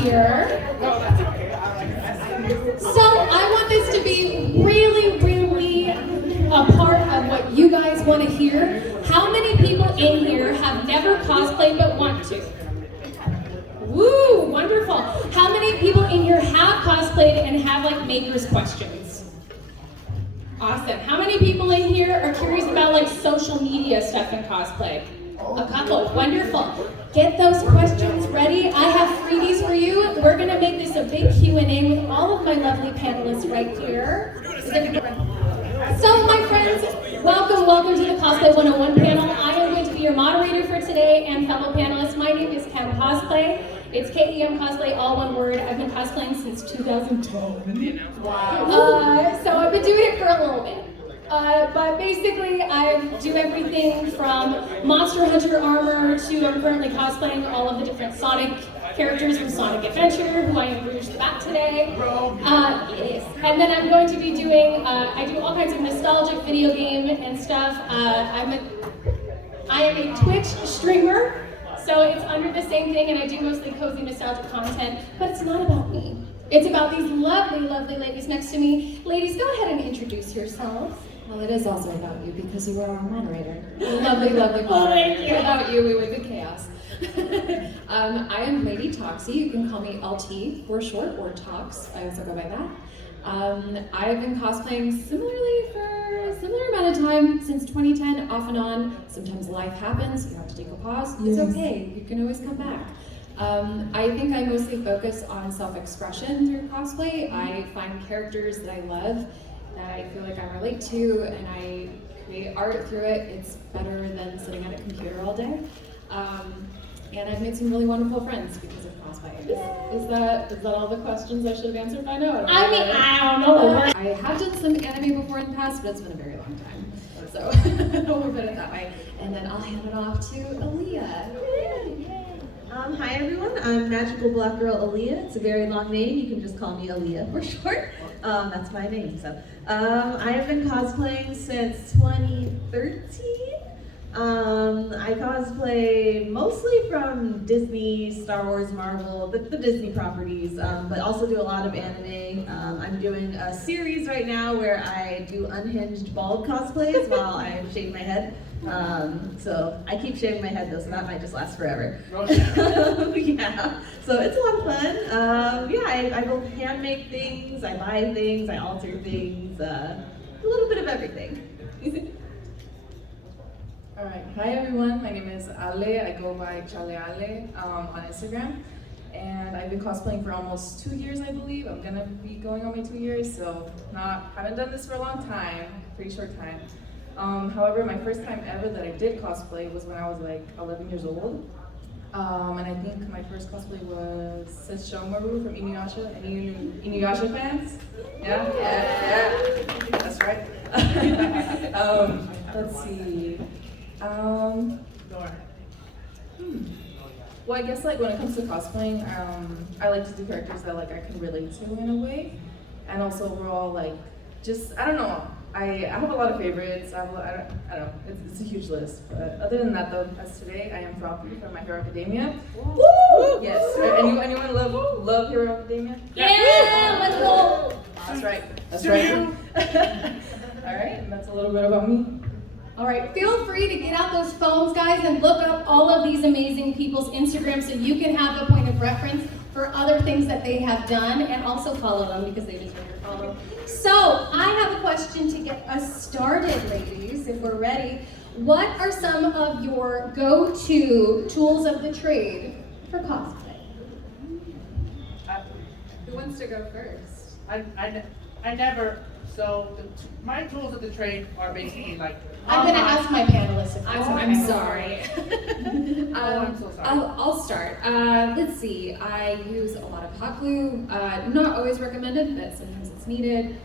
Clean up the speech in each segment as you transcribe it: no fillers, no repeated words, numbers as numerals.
here. So I want this to be really, really a part of what you guys want to hear. How many people in here have never cosplayed but want to? Woo, wonderful. How many people in here have cosplayed and have like makers questions? Awesome. How many people in here are curious about like social media stuff in cosplay? A couple. Wonderful. Get those questions ready. I have freebies for you. We're going to make this a big Q&A with all of my lovely panelists right here. So my friends, welcome to the Cosplay 101 panel. I am going to be your moderator for today and fellow panelists. My name is KemCosplay. It's KemCosplay, all one word. I've been cosplaying since 2010. Wow. So I've been doing it for a little bit. But basically, I do everything from Monster Hunter armor to I'm currently cosplaying all of the different Sonic characters from Sonic Adventure, who I introduced back today. Yes. And then I'm going to be doing, I do all kinds of nostalgic video game and stuff. I am a Twitch streamer, so it's under the same thing, and I do mostly cozy nostalgic content, but it's not about me. It's about these lovely, lovely ladies next to me. Ladies, go ahead and introduce yourselves. Well, it is also about you because you are our moderator. Lovely, lovely moderator. Oh, thank you. Without you, we would be chaos. I am Ladytoxie. You can call me LT for short, or Tox. I also go by that. I've been cosplaying similarly for a similar amount of time since 2010, off and on. Sometimes life happens. You have to take a pause. It's okay. You can always come back. I think I mostly focus on self-expression through cosplay. I find characters that I love, that I feel like I relate to, and I create art through it. It's better than sitting at a computer all day. And I've made some really wonderful friends because of cosplay. Is that all the questions I should have answered by now? I don't know. I have done some anime before in the past, but it's been a very long time. So we'll put it that way. And then I'll hand it off to Aaliyah. Hi everyone, I'm Magicalblackgirlalia. It's a very long name. You can just call me Aaliyah for short. That's my name. So I have been cosplaying since 2013. I cosplay mostly from Disney, Star Wars, Marvel, the Disney properties, but also do a lot of anime. I'm doing a series right now where I do unhinged bald cosplays while I shave my head. So I keep shaving my head though, so that might just last forever. Yeah, so it's a lot of fun. Yeah, I both hand make things, I buy things, I alter things, a little bit of everything. Alright, hi everyone, my name is Ale, I go by Chale Ale on Instagram, and I've been cosplaying for almost 2 years, I believe. I'm gonna be going on my 2 years, so haven't done this for a long time, pretty short time. However, my first time ever that I did cosplay was when I was like 11 years old, and I think my first cosplay was Sesshomaru from Inuyasha. Any Inuyasha fans? Yeah, that's right. Let's see. Well, I guess like when it comes to cosplaying, I like to do characters that like I can relate to in a way, and also overall like just I don't know. I have a lot of favorites. I don't know. It's a huge list. But other than that, though, as today, I am Froppy from My Hero Academia. Woo! Yes. Anyone love Hero Academia? Yeah, let's go. That's right. That's right. All right, and that's a little bit about me. All right, feel free to get out those phones, guys, and look up all of these amazing people's Instagram so you can have a point of reference for other things that they have done, and also follow them because they deserve your follow. So, I have a question to get us started, ladies, if we're ready. What are some of your go-to tools of the trade for cosplay? Who wants to go first? I never, so my tools of the trade are basically like I'm going to ask my panelists if I'm sorry. I'm so sorry. I'll start. Let's see. I use a lot of hot glue. Not always recommended, but sometimes it's needed.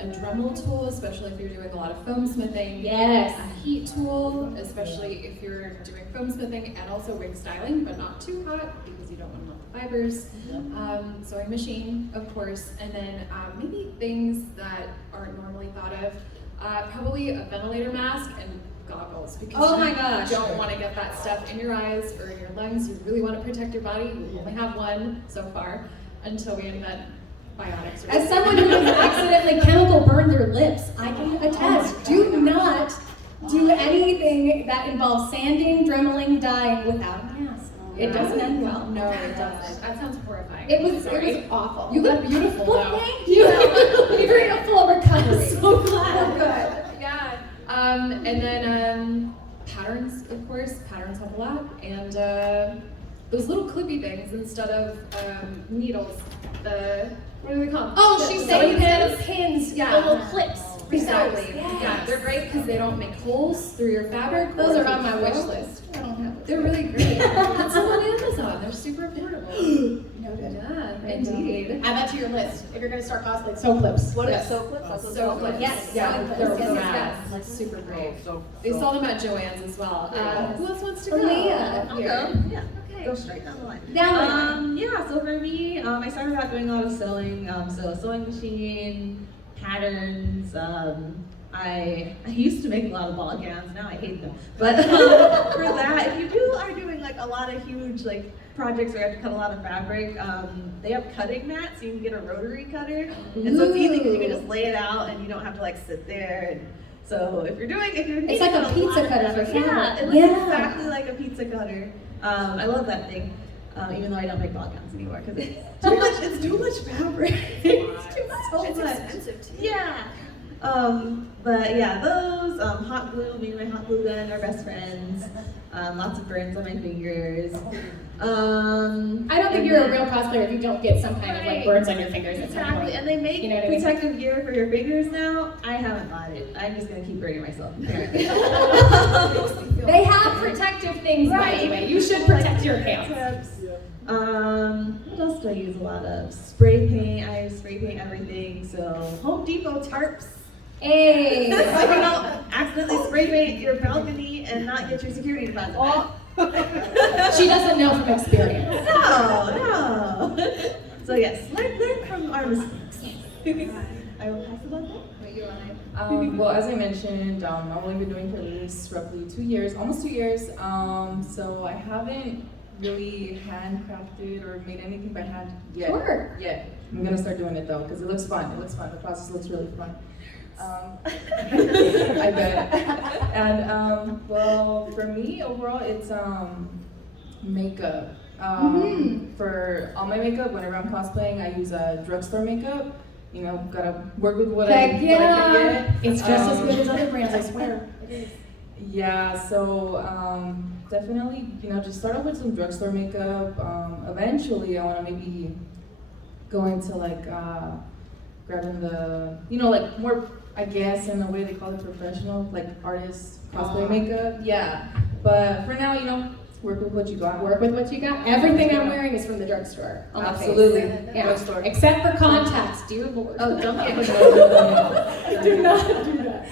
A Dremel tool, especially if you're doing a lot of foam smithing. Yes. A heat tool, especially if you're doing foam smithing and also wig styling, but not too hot because you don't want to melt the fibers. Sewing machine, of course, and then maybe things that aren't normally thought of. Probably a ventilator mask, and goggles because Oh my you gosh. don't want to get that stuff in your eyes or in your lungs. You really want to protect your body. We only have one so far until we invent biotics. Or As someone who has accidentally chemical burned their lips, I can attest, do not do anything that involves sanding, dremeling, dyeing without a mask. It doesn't end well. No, it doesn't. That sounds horrifying. It was Sorry. awful. You look beautiful Well, though. thank you. You're in a full recovery. So glad. We're good. Yeah. And then patterns, of course. Patterns help a lot. And those little clippy things instead of needles. What do they call them? Oh, she's saying instead of pins, Yeah. little clips. Exactly. Yes. Yeah, they're great because they don't make holes through your fabric. Those are on my wish list. I don't have They're really great. Get some on Amazon. They're super affordable. Yeah, indeed. Add that to your list if you're going to start cosplaying. Soap clips. What Yes. is soap clips? That's what So it's called. Yes. Yeah, Yes, they're yes, rad. yes. Like super great. So They sell them at Joann's as well. Who else wants to go? Aaliyah. I'll Here. go. Yeah. Okay. Go straight down the line. Down So for me, I started out doing a lot of sewing. So sewing machine, patterns. I used to make a lot of ball gowns. Now I hate them. But for that, if you are doing like a lot of huge like projects where you have to cut a lot of fabric, they have cutting mats. You can get a rotary cutter, and so it's easy because you can just lay it out and you don't have to like sit there. And so if you're It's like a pizza cutter for fabric. Yeah, it looks Yeah. exactly like a pizza cutter. I love that thing. Even though I don't make ball gowns anymore because it's too much. It's too much fabric. It's too much. It's expensive too. Yeah. But yeah, those hot glue. Me and my hot glue gun are best friends. Lots of burns on my fingers. I don't think you're a real cosplayer if you don't get some kind of like Right. burns on your fingers at some Exactly, point. and they make You know what I mean? protective gear for your fingers now. I haven't bought it. I'm just gonna keep burning myself. Apparently. They have protective things, by the way. You should protect your hands. What else do I use a lot of? Spray paint. I spray paint everything. So Home Depot tarps. Hey. So you don't accidentally spray paint your balcony and not get your security deposit back. She doesn't know from experience. No. So yes, learn from our mistakes. I will pass it on. Well, as I mentioned, I've only been doing this roughly 2 years, almost 2 years. So I haven't really handcrafted or made anything by hand yet. Sure. Yet. I'm gonna start doing it though, because it looks fun. It looks fun. The process looks really fun. I bet. And well, for me overall, it's makeup. For all my makeup, whenever I'm cosplaying, I use drugstore makeup. You know, gotta work with what I Heck can yeah. get. It's just as good as other brands, I swear. It is. Yeah, so definitely, just start off with some drugstore makeup. Eventually, I want to maybe go into like grabbing the, like more, I guess, in a way they call it professional, like artist cosplay makeup. Yeah, but for now, work with what you got. Work with what you got. Everything I'm wearing is from the drugstore. On my face. Absolutely. Yeah. Drugstore. Except for contacts, dear Lord. Oh, don't get Do not do that.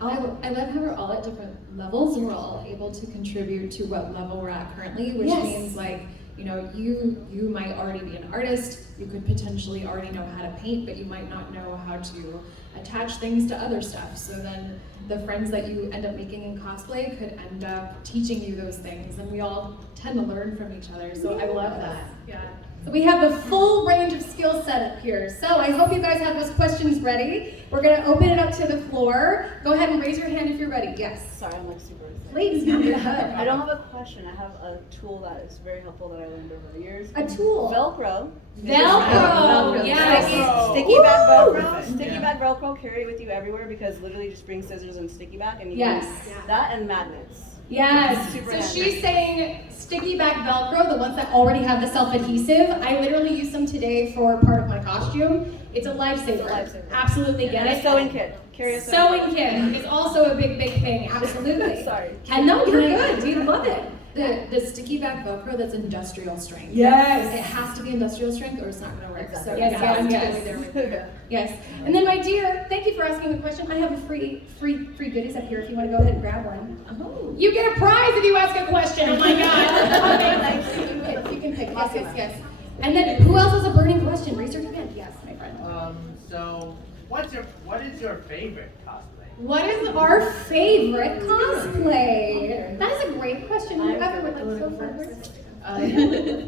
I love how we're all at different levels and we're all able to contribute to what level we're at currently, which Yes. means like, you might already be an artist, you could potentially already know how to paint, but you might not know how to attach things to other stuff. So then the friends that you end up making in cosplay could end up teaching you those things, and we all tend to learn from each other. So I love that. Yeah. So we have the full range of skill set up here. So I hope you guys have those questions ready. We're going to open it up to the floor. Go ahead and raise your hand if you're ready. Yes. Sorry, I'm like super excited. Please, go ahead. I don't have a question. I have a tool that is very helpful that I learned over the years. A tool. Velcro. Velcro. Yes. Sticky back Velcro. Perfect. Sticky back Velcro. Carry it with you everywhere because literally just bring scissors and sticky back and you Yes. can that and magnets. Yes. Super So handy. she's saying sticky back Velcro, the ones that already have the self-adhesive. I literally use them today for part of my costume. It's a lifesaver. It's a lifesaver. Absolutely get And it. a sewing kit. Carry a Sewing kit is also a big, big thing. Absolutely. Sorry. And no, you're good. We love it. The sticky back Velcro that's industrial strength. Yes. It has to be industrial strength or it's not going to work. So Exactly. Yes, yeah, I'm yes, totally there with you. Yes. And then my dear, thank you for asking the question. I have a free goodies up here if you want to go ahead and grab one. Oh. You get a prize if you ask a question. Oh my God. Okay. You can pick. Yes, yes, yes. And then who else has a burning question? Raise your hand. Yes, my friend. So what is your favorite cosplay? What is our favorite cosplay? That is a great question. Whoever would like to go first?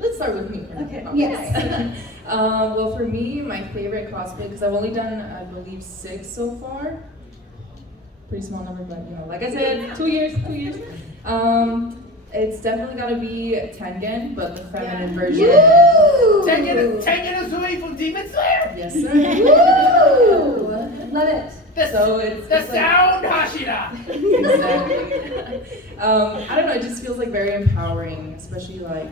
Let's start with me. Okay. Yes. Well, for me, my favorite cosplay, because I've only done, I believe, 6 so far. Pretty small number, but you know, like I said, 2 years. It's definitely got to be Tengen, but the feminine version. Tengen is Hui from Demon Slayer? Yes, sir. Woo! Love it. So it's The like, sound Hashira! exactly. I don't know, it just feels like very empowering, especially like,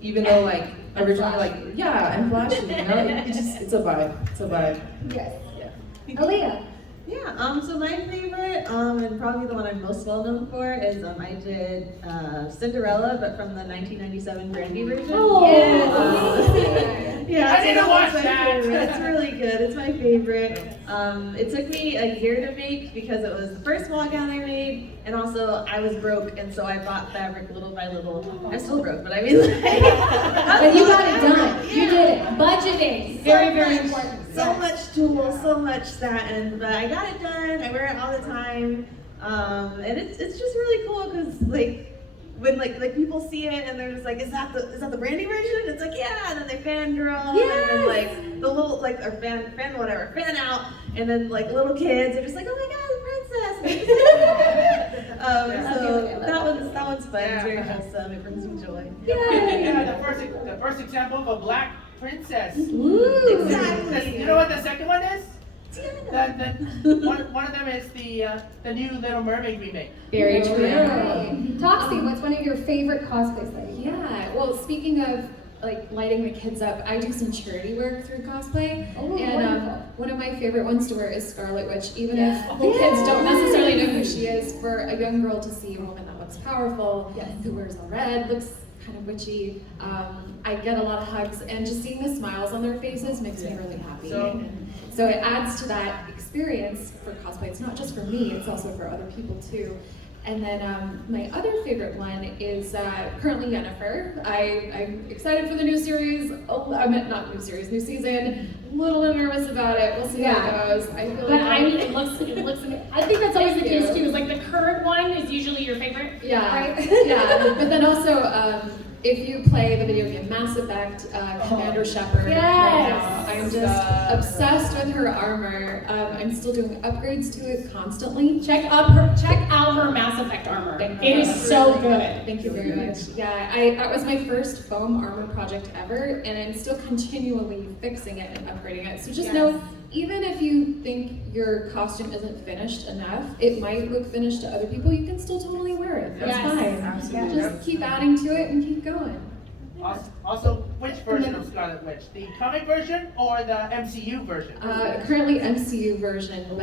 even though like originally like, yeah, and flashy, you know, it's a vibe. It's a vibe. Yes. Yeah. Aaliyah. Yeah, so my favorite, and probably the one I'm most well known for is I did Cinderella, but from the 1997 Brandy version. Oh, Yeah, I didn't watch my that. favorite. It's really good. It's my favorite. It took me a year to make because it was the first wall gown I made, and also I was broke, and so I bought fabric little by little. I'm still broke, but I mean, like, But you got it done. You did it. Budgeting. Very, very important. So much tulle, so much satin, but I got it done. I wear it all the time, and it's just really cool because like when like people see it and they're just like, is that the Brandy version? It's like, yeah, and then they fangirl, and then like the little like or fan out, and then like little kids are just like, oh my god, the princess. So that one's fun. It's very wholesome. It brings me joy. Yeah, the first example of a black princess. Ooh. Exactly. You know what the second one is? Tiana. One of them is the new Little Mermaid remake. Very true. Toxie, what's one of your favorite cosplays that you do? Yeah, well, speaking of like lighting the kids up, I do some charity work through cosplay, Oh, and wonderful. one of my favorite ones to wear is Scarlet Witch. Even if the kids don't necessarily know who she is, for a young girl to see a woman that looks powerful, who wears all red, looks kind of witchy. I get a lot of hugs, and just seeing the smiles on their faces makes me really happy. So it adds to that experience for cosplay. It's not just for me, it's also for other people too. And then my other favorite one is currently Yennefer. I'm excited for the new series. Oh, I meant not new series, new season. A little bit nervous about it. We'll see how it goes. I feel But I mean, it looks amazing. I think that's always the Thank case you. too. Is like the current one is usually your favorite. Yeah, Right? yeah. But then also, if you play the video game Mass Effect, Commander Shepard, Yes. right now, I'm just obsessed with her armor. I'm still doing upgrades to it constantly. Check out her Mass Effect armor. Thank It you. is so good. Thank you very much. Yeah, that was my first foam armor project ever, and I'm still continually fixing it and upgrading it. So just know, even if you think your costume isn't finished enough, it might look finished to other people, you can still totally wear it. That's Yes. fine. Absolutely. Just keep adding to it and keep going. Also, which version of Scarlet Witch? The comic version or the MCU version? Currently MCU version, but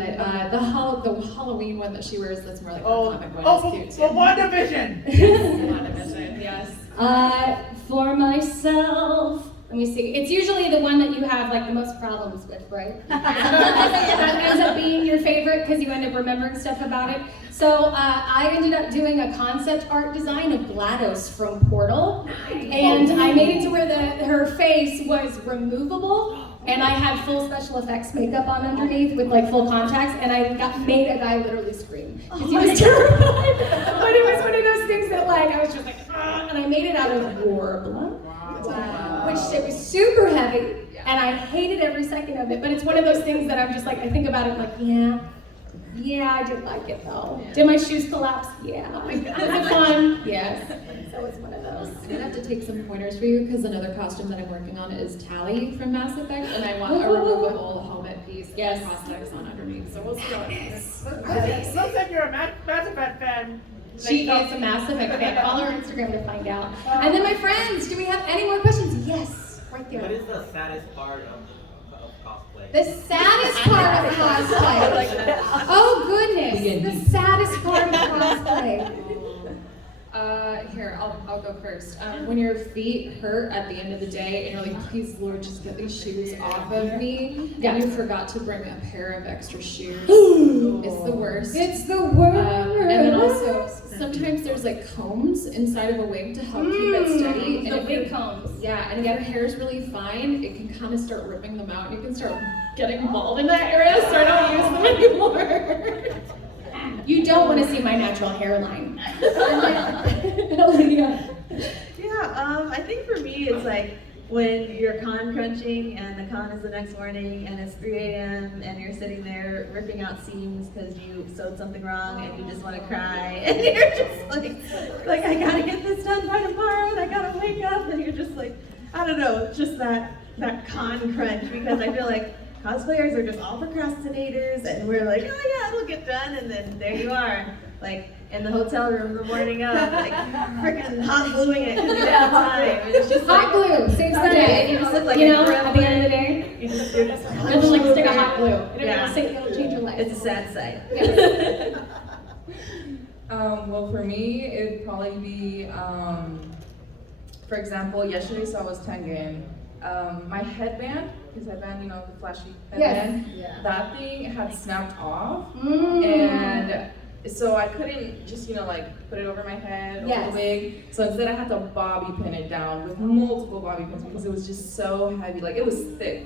the Halloween one that she wears, that's more like the comic one. Is cute for too. WandaVision! WandaVision, yes. For myself, let me see. It's usually the one that you have like the most problems with, right? That ends up being your favorite because you end up remembering stuff about it. So I ended up doing a concept art design of GLaDOS from Portal, and I made it to where her face was removable, and I had full special effects makeup on underneath with like full contacts, and I made a guy literally scream because he was terrified. But it was one of those things that like I was just like, and I made it out of Warbler. Which it was super heavy, and I hated every second of it. But it's one of those things that I'm just like, I think about it like, yeah, I did like it though. Did my shoes collapse? Yeah. Was it fun? Yes. So it's one of those. I'm gonna have to take some pointers for you because another costume that I'm working on is Tally from Mass Effect, and I want a removable helmet piece and prosthetics on underneath. So we'll see how it goes. Looks like you're a Mass Effect fan. She is a Mass Effect fan. Follow her Instagram to find out. And then my friends, do we have any more questions? Yes, right there. What is the saddest part of cosplay? The saddest part of cosplay. Oh goodness, the saddest part of cosplay. Here, I'll go first. When your feet hurt at the end of the day and you're like, please Lord, just get these shoes off of me, and you forgot to bring a pair of extra shoes. It's the worst. It's the worst. And then also, sometimes there's like combs inside of a wig to help keep it steady. The if wig your- combs. Yeah, and if your hair is really fine, it can kind of start ripping them out. You can start getting bald in that area, so I don't use them anymore. You don't want to see my natural hairline. Yeah, I think for me it's like when you're con crunching and the con is the next morning and it's 3 a.m. and you're sitting there ripping out seams because you sewed something wrong and you just want to cry and you're just like I gotta get this done by tomorrow and I gotta wake up and you're just like, I don't know, just that con crunch, because I feel like cosplayers are just all procrastinators and we're like, oh yeah, it'll get done, and then there you are, like in the hotel room the morning of, like freaking hot gluing it because you didn't have time. And it's just Hot glue saves the day. And you just look like You a know, at the end of the gremlin. day, You're just nothing like a stick of hot glue. Yeah. It'll change your life. It's a sad sight. Well, for me, it'd probably be, for example, yesterday, so I was Tengen. My headband, his headband, you know, the flashy headband, that thing had snapped off, and so I couldn't just, you know, like put it over my head, over the wig. So instead, I had to bobby pin it down with multiple bobby pins because it was just so heavy. Like it was thick,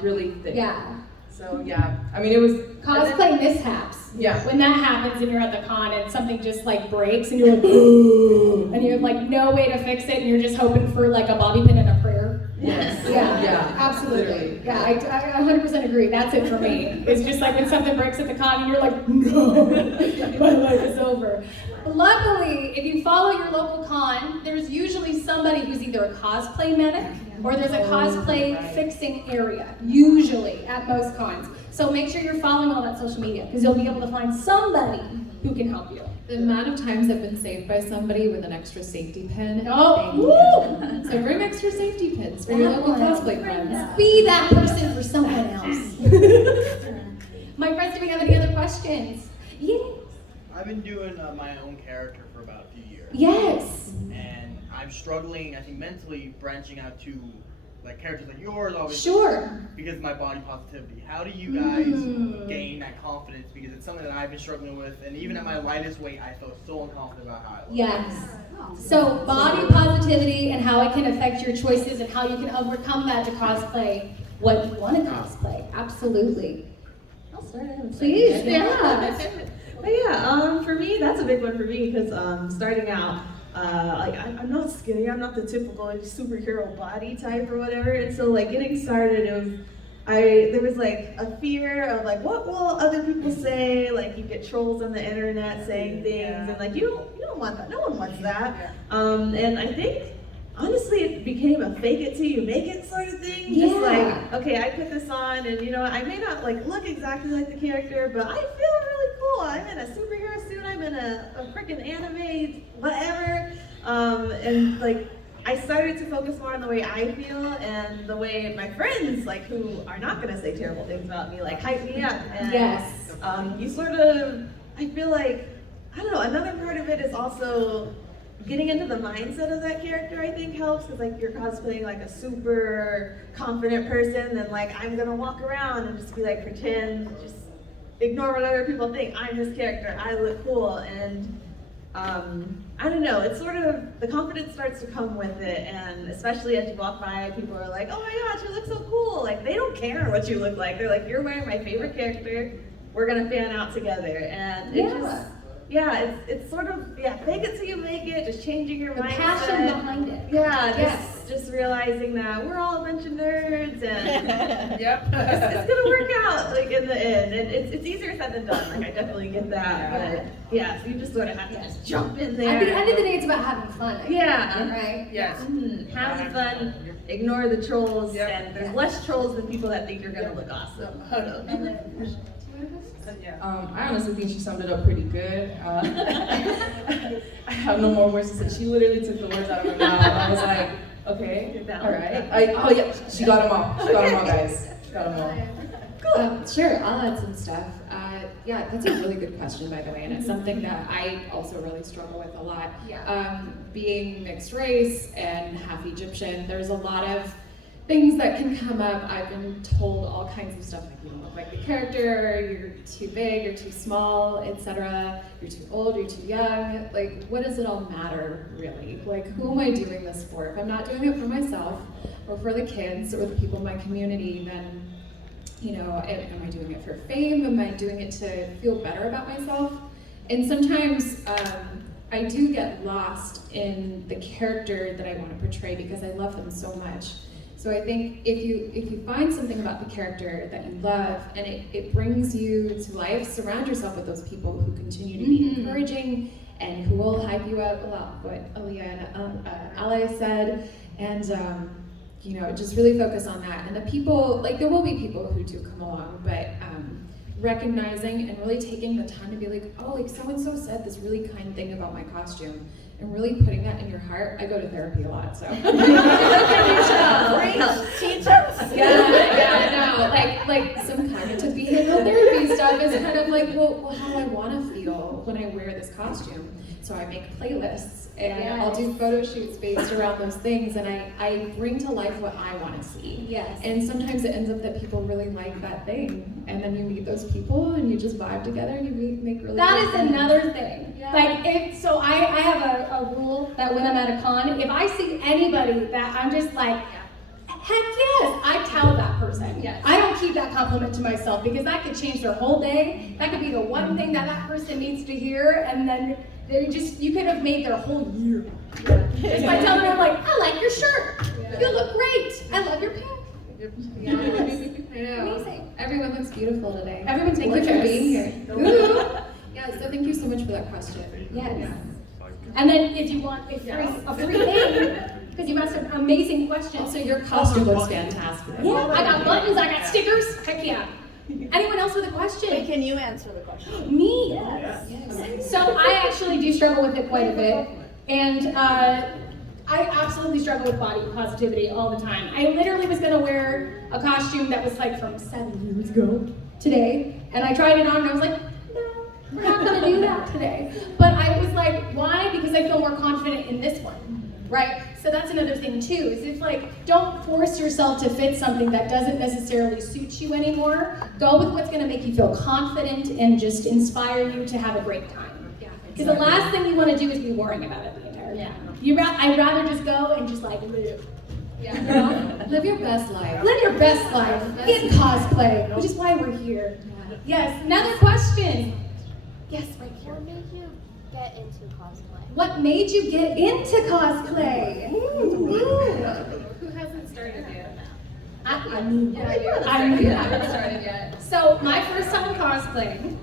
really thick. Yeah. So yeah, I mean, it was Cosplay mishaps. Yeah. When that happens and you're at the con and something just like breaks and you're like, and you have like no way to fix it and you're just hoping for like a bobby pin and a prayer. Yes. Yeah. Absolutely. Literally. Yeah, I 100% agree. That's it for me. It's just like when something breaks at the con and you're like, no, my life is over. Luckily, if you follow your local con, there's usually somebody who's either a cosplay medic or there's a cosplay fixing area, usually at most cons. So make sure you're following all that social media because you'll be able to find somebody who can help you. The amount of times I've been saved by somebody with an extra safety pin. Oh, woo! So bring extra safety pins for your local cosplay friends. Be that person for someone else. My friends, do we have any other questions? Yeah. I've been doing my own character for about a few years. Yes. And I'm struggling, I think, mentally branching out to like characters like yours, obviously. Sure. Because of my body positivity. How do you guys gain that confidence? Because it's something that I've been struggling with, and even at my lightest weight, I felt so unconfident about how I look. Yes. So body positivity and how it can affect your choices and how you can overcome that to cosplay what you want to cosplay. Absolutely. I'll start. Please, yeah. But yeah, for me, that's a big one for me because starting out, like I'm not skinny, I'm not the typical like, superhero body type or whatever, and so like getting started, there was like a fear of like what will other people say, like you get trolls on the internet saying things, and like you don't want that, no one wants that, and I think honestly it became a fake it till you make it sort of thing, just like okay, I put this on and you know I may not like look exactly like the character, but I feel really cool. I'm in a superhero suit, I'm in a freaking anime whatever, and like I started to focus more on the way I feel and the way my friends, like who are not gonna say terrible things about me, like hype me up. And you sort of, I feel like, I don't know, another part of it is also getting into the mindset of that character, I think helps, because like you're cosplaying like a super confident person, and like I'm gonna walk around and just be like pretend, just ignore what other people think. I'm this character, I look cool, and I don't know, it's sort of, the confidence starts to come with it, and especially as you walk by, people are like, oh my gosh, you look so cool. Like, they don't care what you look like. They're like, you're wearing my favorite character, we're gonna fan out together. And it just, it's sort of, fake it till you make it, just changing your mindset. The passion behind it. Yeah, just realizing that we're all a bunch of nerds, and it's gonna work out, like, in the end. And it's easier said than done, like, I definitely get that, but yeah, so you just sort of have to just jump in there. At the end of the day, it's about having fun. I think, right? Yes. Have fun, ignore the trolls, and there's less trolls than people that think you're gonna look awesome. I honestly think she summed it up pretty good. I have no more words to say. She literally took the words out of my mouth. I was like, okay, all right. She got them all. She got them all, guys. She got them all. Sure, I'll add some stuff. Yeah, that's a really good question, by the way, and it's something that I also really struggle with a lot. Being mixed race and half Egyptian, there's a lot of things that can come up. I've been told all kinds of stuff, like you don't look like the character, you're too big, you're too small, etc. You're too old, you're too young. Like, what does it all matter, really? Like, who am I doing this for? If I'm not doing it for myself, or for the kids, or the people in my community, then, you know, am I doing it for fame? Am I doing it to feel better about myself? And sometimes I do get lost in the character that I want to portray because I love them so much. So I think if you find something about the character that you love and it brings you to life, surround yourself with those people who continue to be encouraging and who will hype you up, a lot what Aaliyah and Ale said, and you know, just really focus on that. And the people, like there will be people who do come along, but recognizing and really taking the time to be like, oh, like so-and-so said this really kind thing about my costume, and really putting that in your heart. I go to therapy a lot, so. Teach us. Yeah, no, like some cognitive behavioral therapy stuff is kind of like, well, how do I want to feel when I wear this costume? So I make playlists, and I'll do photo shoots based around those things, and I bring to life what I want to see. Yes. And sometimes it ends up that people really like that thing, and then you meet those people, and you just vibe together, and you make really. That good is things. another thing. Yeah. Like, so I have a rule that when I'm at a con, if I see anybody that I'm just like, heck yes, I tell that person. Yes. I don't keep that compliment to myself because that could change their whole day. That could be the one thing that person needs to hear, and then you could have made their whole year. Just by telling them like, I like your shirt. You look great. I love your pants. Yes. I know. Amazing. Everyone looks beautiful today. Everyone's Thank you for gorgeous. being here. Ooh. Yeah, so thank you so much for that question. Yes. And then if you want a free thing, because you asked an amazing question. Also, your costume looks fantastic. Yeah, I got buttons, I got stickers. Heck yeah. Anyone else with a question? Wait, can you answer the question? Me? Yes. So I actually do struggle with it quite a bit. And I absolutely struggle with body positivity all the time. I literally was gonna wear a costume that was like from 7 years ago today. And I tried it on and I was like, no, we're not gonna do that today. But I was like, why? Because I feel more confident in this one, right? So that's another thing too, is it's like, don't force yourself to fit something that doesn't necessarily suit you anymore. Go with what's gonna make you feel confident and just inspire you to have a great time. Because the last thing you wanna do is be worrying about it the entire time. I'd rather just go and just like live. Yeah. You know? Live your best life. Live your best life in cosplay, which is why we're here. Yes, another question. Yes, right here. What made you get into cosplay? What made you get into cosplay? Ooh. Who hasn't started yet? I mean, Yeah, you haven't started yet. So my first time cosplaying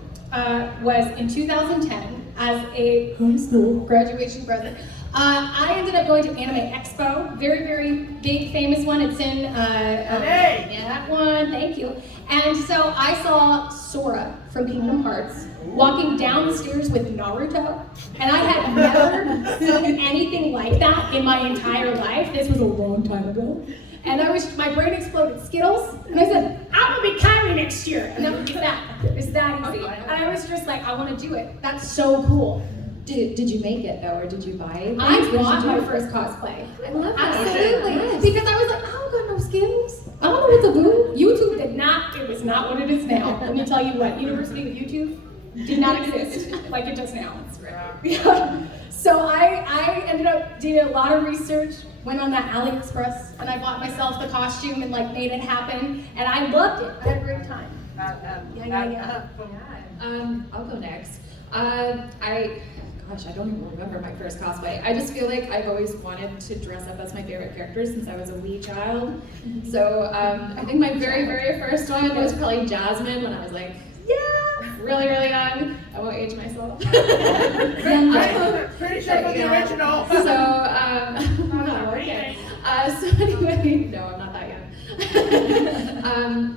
was in 2010 as a high school graduation present. I ended up going to Anime Expo, very, very big, famous one. It's in that one, thank you. And so I saw Sora from Kingdom Hearts walking down the stairs with Naruto, and I had never seen anything like that in my entire life. This was a long time ago. And my brain exploded Skittles, and I said, I'm gonna be Kyrie next year. And it's that easy. And I was just like, I wanna do it. That's so cool. Did you make it though, or did you buy it? I bought my first cosplay. I love that. Absolutely. Yes. Because I was like, I don't got no Skittles. I don't know what to do. YouTube it was not what it is now. Let me tell you what, University of YouTube did not exist like it does now. Yeah. So I ended up doing a lot of research, went on that AliExpress, and I bought myself the costume and like made it happen, and I loved it. I had a great time. I'll go next. Gosh, I don't even remember my first cosplay. I just feel like I've always wanted to dress up as my favorite character since I was a wee child. So I think my very, very first one was probably Jasmine when I was like, really, really young. I won't age myself. I'm pretty sure from the original. So, okay. So anyway, no, I'm not that young.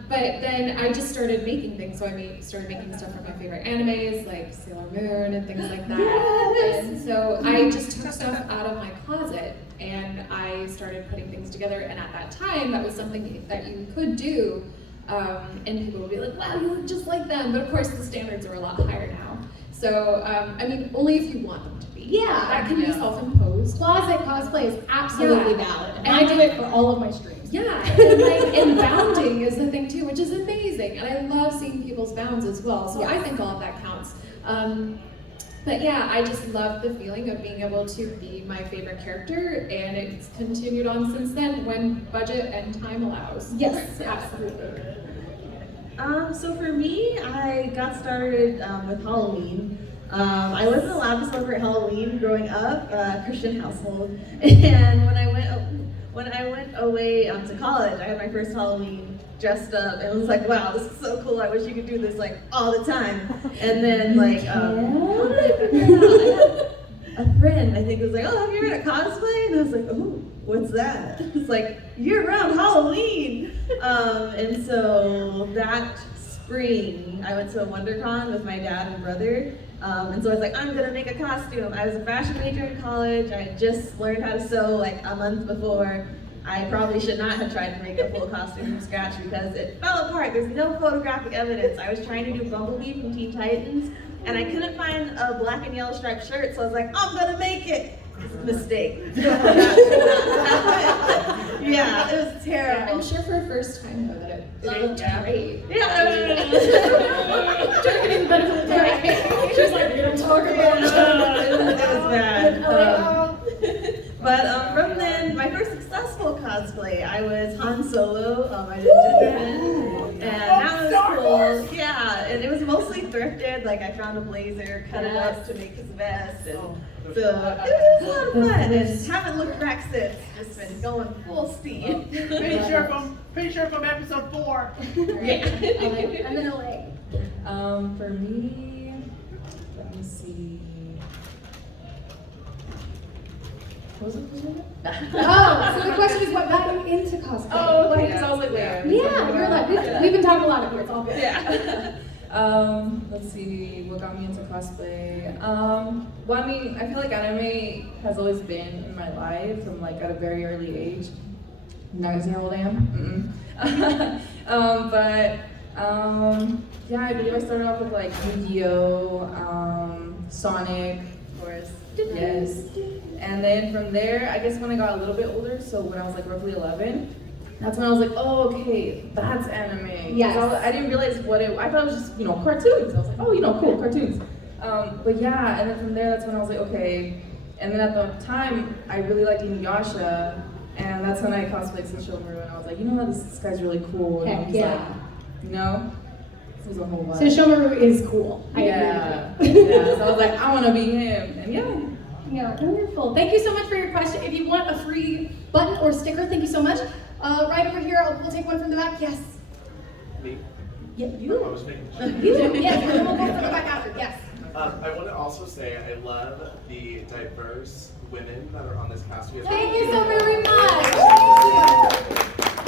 But then I just started making things. So I started making stuff from my favorite animes, like Sailor Moon and things like that. Yes. And so I just took stuff out of my closet and I started putting things together. And at that time, that was something that you could do and people would be like, wow, you look just like them. But of course, the standards are a lot higher now. So, I mean, only if you want them to be. Yeah. That can be self-imposed. Closet cosplay is absolutely valid. And I do it for all of my streams. Yeah, and bounding is the thing too, which is amazing. And I love seeing people's bounds as well. So I think all of that counts. But yeah, I just love the feeling of being able to be my favorite character, and it's continued on since then when budget and time allows. Yes, absolutely. So for me, I got started with Halloween. I wasn't allowed to celebrate Halloween growing up, Christian household, and when I went away to college, I had my first Halloween dressed up, and it was like, wow, this is so cool. I wish you could do this like all the time. And then like, a friend I think was like, oh, have you heard of cosplay? And I was like, oh, what's that? It's like year-round Halloween. And so that spring, I went to a WonderCon with my dad and brother. And so I was like, I'm gonna make a costume. I was a fashion major in college. I had just learned how to sew like a month before. I probably should not have tried to make a full costume from scratch because it fell apart. There's no photographic evidence. I was trying to do Bumblebee from Teen Titans, and I couldn't find a black and yellow striped shirt, so I was like, I'm gonna make it. Mistake. Yeah, it was terrible. I'm sure for a first time though that it looked great. Yeah. She's like, we don't talk about it. It was bad. But from then, my first successful cosplay, I was Han Solo. I did Gentleman, and that was cool. Yeah, and it was mostly thrifted. Like I found a blazer, cut it up to make his vest, and so it was a lot of fun. And just haven't looked back since. Just been going full steam. Pretty sure from episode 4. Yeah. I'm in LA. For me, let me see. What was the question? Oh, so the question is what got you into cosplay? Oh, okay, because I was like, wait. Yeah, you're like, we've been talking a lot of here, it's all good. Yeah. Let's see, what got me into cosplay? Well, I mean, I feel like anime has always been in my life from like at a very early age. I'm not gonna say how old I am. Yeah, I believe I started off with like Yu-Gi-Oh, Sonic, of course. Yes. And then from there, I guess when I got a little bit older, so when I was like roughly 11, that's when I was like, oh, okay, that's anime. Yes. I didn't realize I thought it was just, cartoons. I was like, oh, cool, cartoons. But yeah, and then from there, that's when I was like, okay. And then at the time, I really liked Inuyasha, and that's when I cosplayed Sesshomaru, and I was like, you know what, this guy's really cool. And I was like, this was a whole lot. So Shomaru is cool. Yeah. So I was like, I want to be him, and Yeah, wonderful. Thank you so much for your question. If you want a free button or sticker, thank you so much. Right over here, we'll take one from the back. Yes. Me? Yeah, you. I was making You. Yes, and then we'll go from the back after. Yes. I want to also say I love the diverse women that are on this cast. Thank you so very much.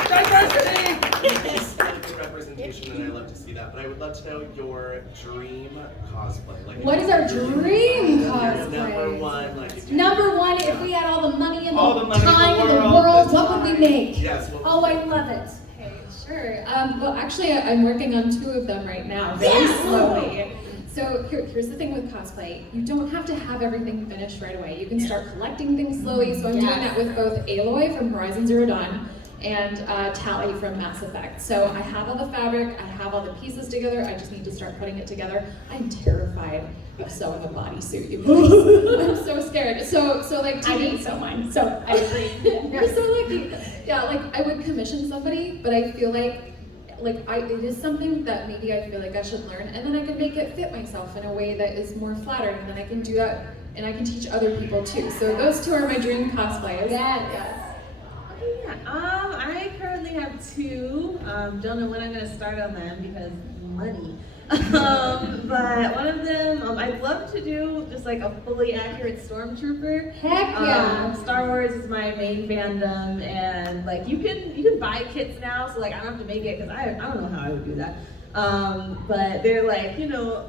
Diversity! It's really good representation, and I love to see that. But I would love to know your dream cosplay. Like, What is our dream cosplay? Number one, like. If you Number one, if we had all the money and All the the money in the time in the world, world, the what would we make? Yes. What Oh, I love it. Okay, sure. Well, actually, I'm working on 2 of them right now, very slowly. So here's the thing with cosplay. You don't have to have everything finished right away. You can start collecting things slowly. So I'm doing that with both Aloy from Horizon Zero Dawn and Tally from Mass Effect. So I have all the fabric, I have all the pieces together, I just need to start putting it together. I'm terrified of sewing a bodysuit, you guys. I'm so scared. So like I TV, didn't sew mine, so I agree. You're so lucky. Yeah, like I would commission somebody, but I feel like it is something that maybe I feel like I should learn, and then I can make it fit myself in a way that is more flattering, and then I can do that, and I can teach other people too. So those 2 are my dream cosplays. Yes. I currently have 2. Don't know when I'm gonna start on them because money. But one of them, I'd love to do just like a fully accurate stormtrooper. Heck yeah. Star Wars is my main fandom, and like you can buy kits now, so like I don't have to make it because I don't know how I would do that. But they're like,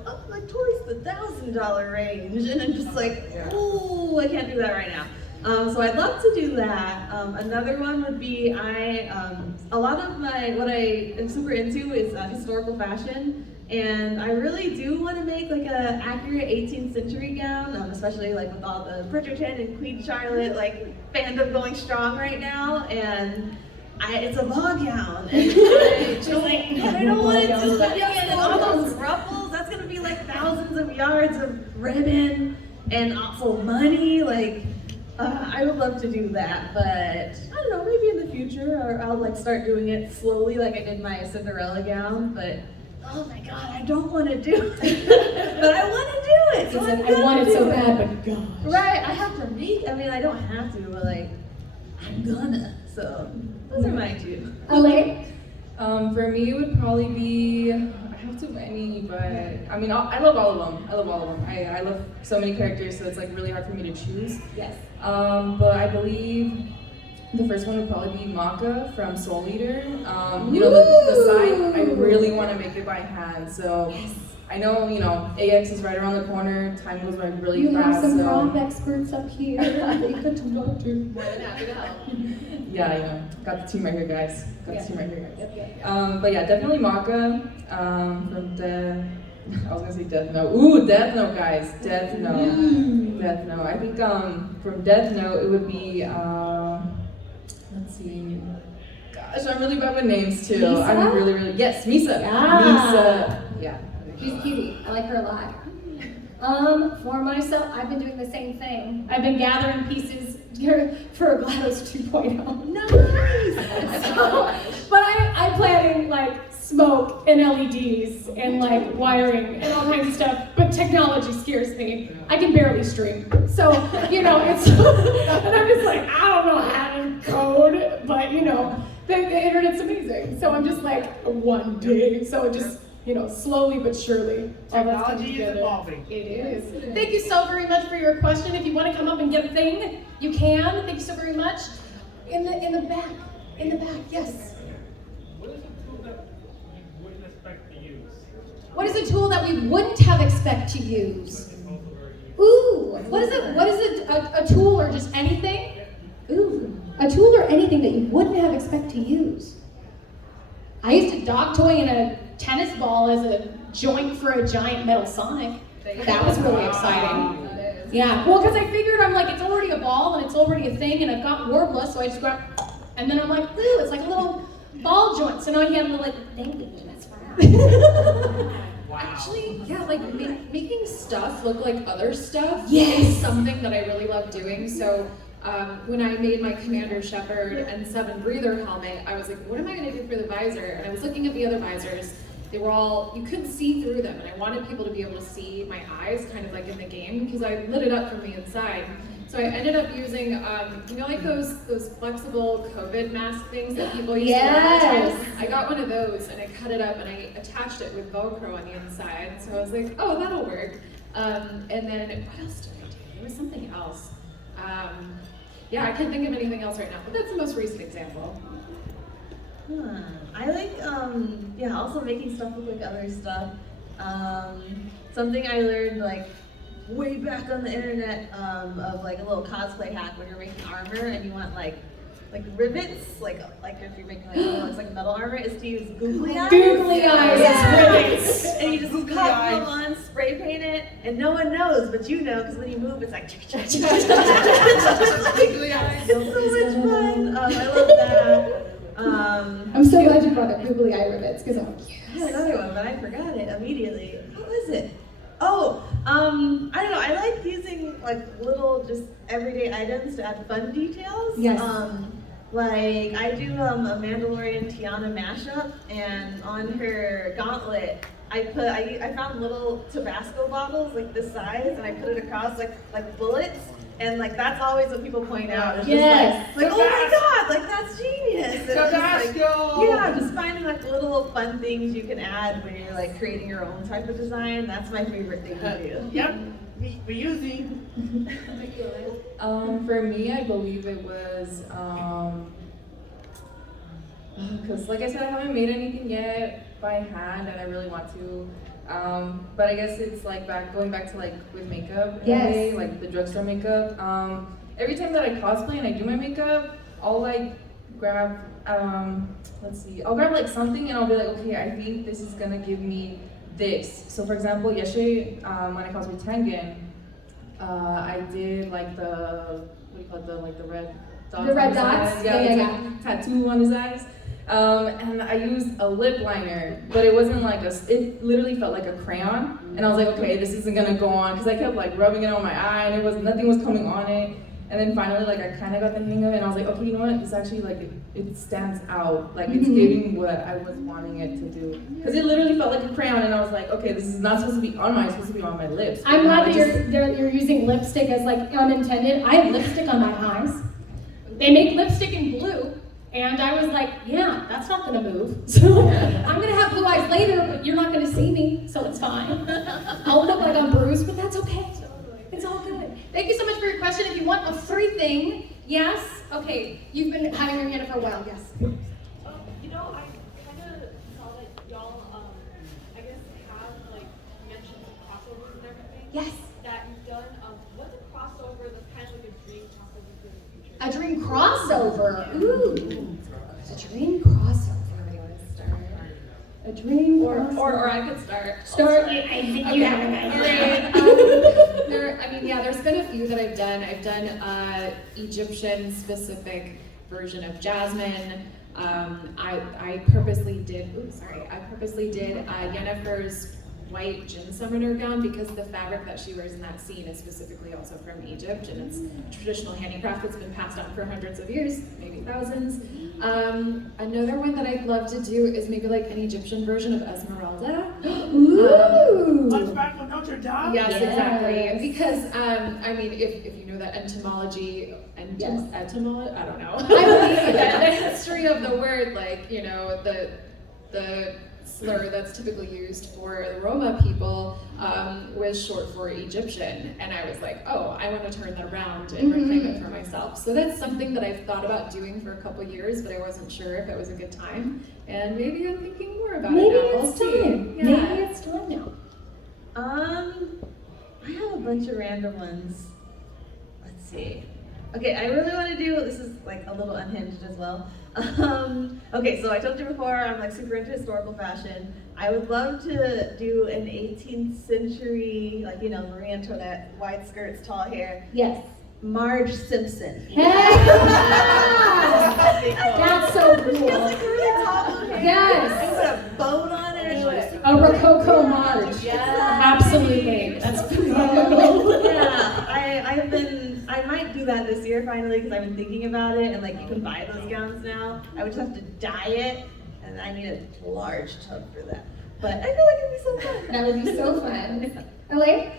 up like towards the $1,000 range, and I'm just like, oh, I can't do that right now. So I'd love to do that. Another one would be a lot of what I am super into is historical fashion, and I really do want to make like a accurate 18th century gown, especially like with all the Bridgerton and Queen Charlotte like fandom going strong right now, and it's a ball gown, and I don't want it to look and all those ruffles. That's gonna be like thousands of yards of ribbon and also money. Like, I would love to do that, but I don't know. Maybe in the future, or I'll like start doing it slowly, like I did my Cinderella gown. But oh my God, I don't want to do it, but I want to do it. So I want it so bad, but gosh. Right, I have to make. I mean, I don't have to, but like, I'm gonna. So those are my two. Ale? For me, it would probably be, I have too many, but I mean, I love all of them. I love all of them. I love so many characters, so it's like really hard for me to choose. Yes. But I believe the first one would probably be Maka from Soul Eater. You know, the side, I really want to make it by hand, so I know, you know, AX is right around the corner, time goes by really fast. You have some so. prop experts up here that you could talk to. More than happy to help. Yeah, I know. Got the team right here, guys. Got the team right here, guys. Yep. But yeah, definitely Maka from I was gonna say Death Note. Ooh, Death Note, guys. Death Note. Death Note. I think from Death Note it would be let's see. Gosh, I'm really bad with names too. Misa? I'm really yes, Misa. Yeah. Misa. Yeah. She's cutie. I like her a lot. For myself, I've been doing the same thing. I've been gathering pieces for GLaDOS 2.0. Nice! But I'm planning like smoke and LEDs and like wiring and all kinds of stuff, but technology scares me. I can barely stream. So, you know, it's, and I'm just like, I don't know how to code, but you know, the internet's amazing. So I'm just like, one day. So just, you know, slowly but surely. Technology is evolving. It is. Thank you so very much for your question. If you want to come up and get a thing, you can. Thank you so very much. In the back. In the back, yes. What is a tool that you wouldn't expect to use? What is a tool that we wouldn't have expect to use? Ooh, what is it? What is it? A tool or just anything? Ooh, a tool or anything that you wouldn't have expect to use. I used a dog toy and a tennis ball as a joint for a giant metal Sonic. That was really exciting. Yeah, well, because I figured I'm like, it's already a ball and it's already a thing, and I've got Warbler, so I just grab, and then I'm like, ooh, it's like a little ball joint. So now he had a little like thing to mess around. Actually, yeah, like making stuff look like other stuff Yes. is something that I really love doing. So when I made my Commander Shepard and 7 breather helmet, I was like, what am I going to do for the visor? And I was looking at the other visors. They were all, you couldn't see through them, and I wanted people to be able to see my eyes kind of like in the game because I lit it up from the inside. So I ended up using, you know, like those flexible COVID mask things that people used to wear all the time? I got one of those and I cut it up and I attached it with Velcro on the inside. So I was like, oh, that'll work. And then what else did I do? There was something else. Yeah, I can't think of anything else right now, but that's the most recent example. I like, yeah, also making stuff look like other stuff. Something I learned like way back on the internet of like a little cosplay hack when you're making armor and you want like rivets, like if you're making like, it's like metal armor, is to use googly eyes. Googly eyes, rivets. And you just cut them on, spray paint it, and no one knows, but you know, because when you move, it's like googly eyes. It's so much fun. I love that. I'm so glad you brought up googly eye rivets because I'm like, I had another one, but I forgot it immediately. What was it? Oh, I don't know. I like using like little just everyday items to add fun details. Yes. Like I do a Mandalorian Tiana mashup, and on her gauntlet, I found little Tabasco bottles like this size, and I put it across like bullets. And like that's always what people point out. It's Yes. just like oh my god, like that's genius. And it's just, Tabasco! like, yeah, just finding like little fun things you can add when you're like creating your own type of design. That's my favorite thing to do. Yep, we're using. For me, I believe it was because like I said, I haven't made anything yet by hand, and I really want to. But I guess it's like going back to like with makeup in a way, like the drugstore makeup. every time that I cosplay and I do my makeup, I'll like grab, let's see, I'll grab like something and I'll be like, okay, I think this is gonna give me this. So for example, yesterday when I cosplayed Tengen, I did like the, what do you call it, like the red dots. The red on his dots? eyes. Yeah, it's yeah, like tattoo on his eyes. And I used a lip liner, but it wasn't like it literally felt like a crayon. And I was like, okay, this isn't gonna go on, because I kept like rubbing it on my eye and nothing was coming on it. And then finally, like I kind of got the hang of it, and I was like, okay, you know what? It's actually like it stands out, like it's giving what I was wanting it to do. Because it literally felt like a crayon, and I was like, okay, this is not supposed to be on my, it's supposed to be on my lips. I'm glad that you're using lipstick as like unintended. I have lipstick on my eyes. They make lipstick in blue, and I was like, yeah, that's not gonna move. So I'm gonna have blue eyes later, but you're not gonna see me, so it's fine. I'll look like I'm bruised, but that's okay. It's all good. Thank you so much for your question. If you want a free thing, yes? Okay, you've been having your hand up for a while, yes. You know, I kind of saw that y'all, I guess, have like mentioned crossovers and everything. Yes. That you've done. What's a crossover that's kind of like a dream crossover for the future? A dream crossover. Ooh. A dream crossover. Everybody want to start? A dream crossover. Or I could start. I think you have an idea. There's been a few that I've done. I've done Egyptian specific version of Jasmine. I purposely did Yennefer's white Jinn summoner gown because the fabric that she wears in that scene is specifically also from Egypt, and it's traditional handicraft that's been passed on for hundreds of years, maybe thousands. Another one that I'd love to do is maybe like an Egyptian version of Esmeralda. Ooh! Hunchback of Notre Dame? Yes, exactly. Because, if you know that etymology, I don't know. The history of the word, like, you know, the slur that's typically used for the Roma people was short for Egyptian, and I was like, oh, I want to turn that around and reclaim it for myself. So that's something that I've thought about doing for a couple years, but I wasn't sure if it was a good time, and maybe I'm thinking more about it now. Maybe it's time. Yeah. Maybe it's time now. I have a bunch of random ones. Let's see. Okay, I really want to do, this is like a little unhinged as well. Okay, so I told you before, I'm like super into historical fashion. I would love to do an 18th century, like, you know, Marie Antoinette, wide skirts, tall hair. Yes. Marge Simpson. Hey! That's so cool. She has like a really tall blue hair. Yes. And put a boat on it. A Rococo Marge. Yeah. Absolutely. That's phenomenal. Yeah, I might do that this year finally because I've been thinking about it, and like you can buy those gowns now. I would just have to dye it, and I need a large tub for that. But I feel like it'd be so fun. That would be so fun. LA?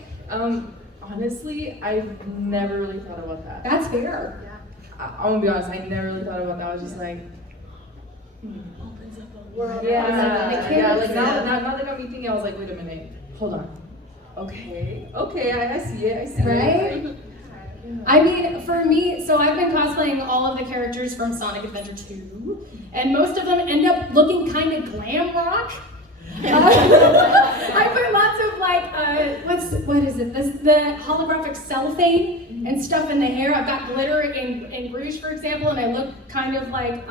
Honestly, I've never really thought about that. That's fair. I'm gonna be honest, I never really thought about that. I was just like, Opens up a world. yeah, like now that got me thinking, I was like, wait a minute, hold on. Okay, I see it, Right? Like, I mean, for me, so I've been cosplaying all of the characters from Sonic Adventure 2, and most of them end up looking kind of glam rock. I put lots of like, what is it? The holographic cellophane and stuff in the hair. I've got glitter in Rouge, for example, and I look kind of like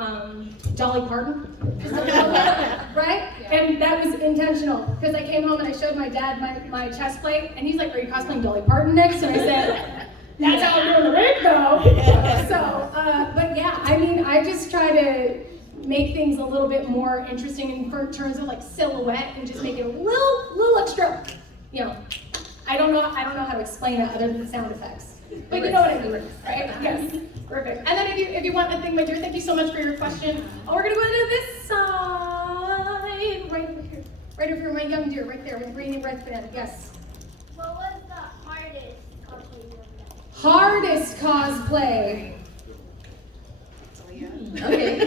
Dolly Parton, just a little bit, right? Yeah. And that was intentional because I came home and I showed my dad my chest plate, and he's like, "Are you cosplaying Dolly Parton next?" And I said, "That's how I'm doing the rig, though." So, but yeah, I mean, I just try to make things a little bit more interesting in terms of like silhouette and just make it a little extra, you know. I don't know how to explain it other than the sound effects, but you know what I mean, right? Yes, perfect. And then if you want a thing, my dear, thank you so much for your question. Oh, we're gonna go to this side, right over here, my young dear, right there with the green red fan. Yes. What was the hardest cosplay you ever done? Hardest cosplay. Okay.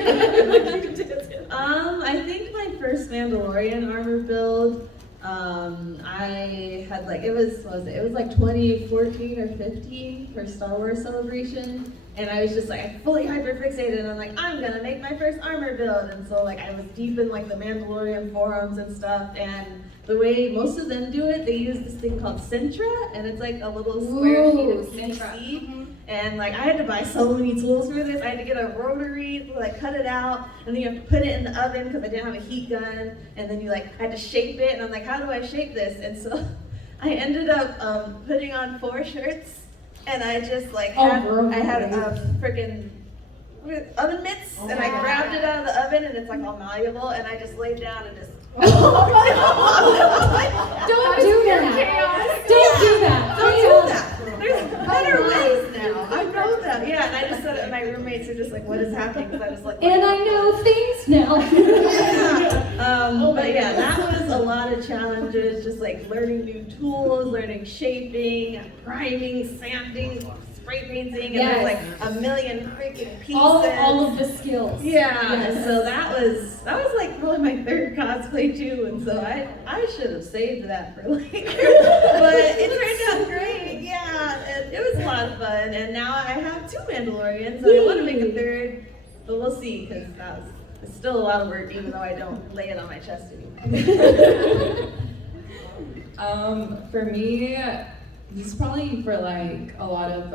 I think my first Mandalorian armor build, I had like, it was like 2014 or 15 for Star Wars Celebration, And I was just like fully hyper fixated, and I'm like, I'm gonna make my first armor build. And so like I was deep in like the Mandalorian forums and stuff, and the way most of them do it, they use this thing called Sintra, and it's like a little square sheet of PVC. And like I had to buy so many tools for this. I had to get a rotary, like cut it out, and then you have to put it in the oven because I didn't have a heat gun. And then you like had to shape it, and I'm like, how do I shape this? And so I ended up putting on 4 shirts. And I just like had freaking oven mitts, and I grabbed it out of the oven, and it's like all malleable, and I just laid down and just. Don't do that. Don't do that. Don't do that. There's better ways now. I know that. Yeah, and I just said it, and my roommates are just like, "What is happening?" Because I was like, and I know things now. Yeah. But yeah, that was a lot of challenges. Just like learning new tools, learning shaping, priming, sanding, spray painting, and there's like a million freaking pieces. All of the skills. Yeah. And so that was like probably my 3rd cosplay too, and so I should have saved that for later. But it turned out great. Yeah, and it was a lot of fun. And now I have 2 Mandalorians, and I want to make a 3rd, but we'll see, because it's still a lot of work, even though I don't lay it on my chest anymore. For me, this is probably for like a lot of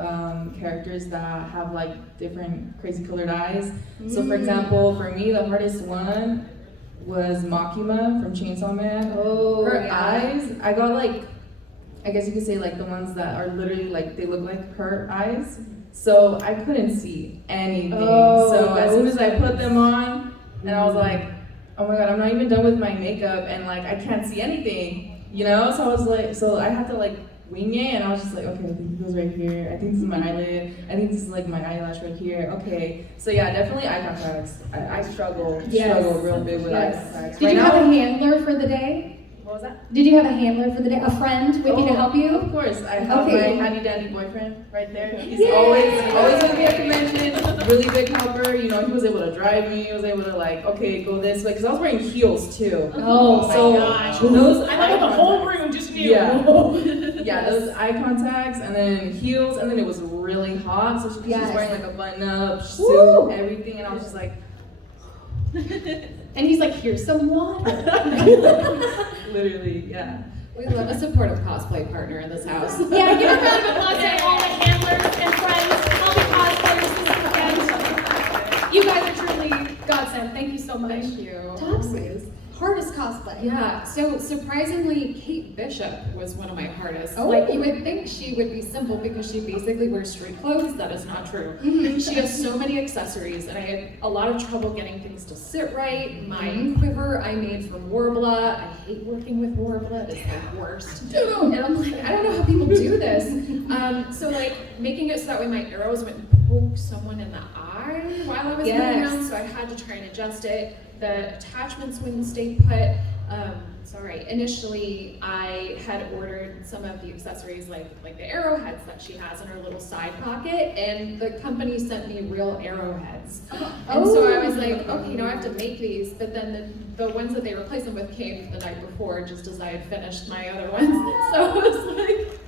characters that have like different crazy colored eyes. So for example, for me, the hardest one was Makima from Chainsaw Man. Her eyes, I got like, I guess you could say like the ones that are literally like, they look like her eyes. So I couldn't see anything. So as soon as I put them on, and I was like, oh my God, I'm not even done with my makeup, and like I can't see anything, you know? So I was like, so I had to like wing it, and I was just like, okay, I think it goes right here. I think this is my eyelid. I think this is like my eyelash right here. Okay. So yeah, definitely eye contacts. I struggle real big with eye contacts. Did you have a handler for the day? What was that? Did you have a handler for the day? A friend with you to help you? Of course. I have my handy dandy boyfriend right there. He's always with me at convention. Really big helper. You know, he was able to drive me. He was able to like, okay, go this way. Because I was wearing heels too. Oh so my gosh. Those I thought the whole room just knew. Yeah, those eye contacts, and then heels, and then it was really hot. So she was wearing like a button-up suit, everything, and I was just like. And he's like, here's some water. Literally, yeah. We love a supportive cosplay partner in this house. Yeah, give a round of applause to all the handlers and friends, all the cosplayers this weekend. You guys are truly godsend. Thank you so much. Thank you. Toxies. Hardest cosplay. Yeah, so surprisingly, Kate Bishop was one of my hardest. Like, you would think she would be simple because she basically wears street clothes. That is not true. She has so many accessories, and I had a lot of trouble getting things to sit right. My quiver I made from Worbla. I hate working with Worbla. It's the worst. And I'm like, I don't know how people do this. So like, making it so that way my arrows wouldn't poke someone in the eye while I was moving around, so I had to try and adjust it. The attachments wouldn't stay put. Initially I had ordered some of the accessories like the arrowheads that she has in her little side pocket, and the company sent me real arrowheads. And so I was like, okay, now I have to make these, but then the ones that they replaced them with came the night before, just as I had finished my other ones. So I was like,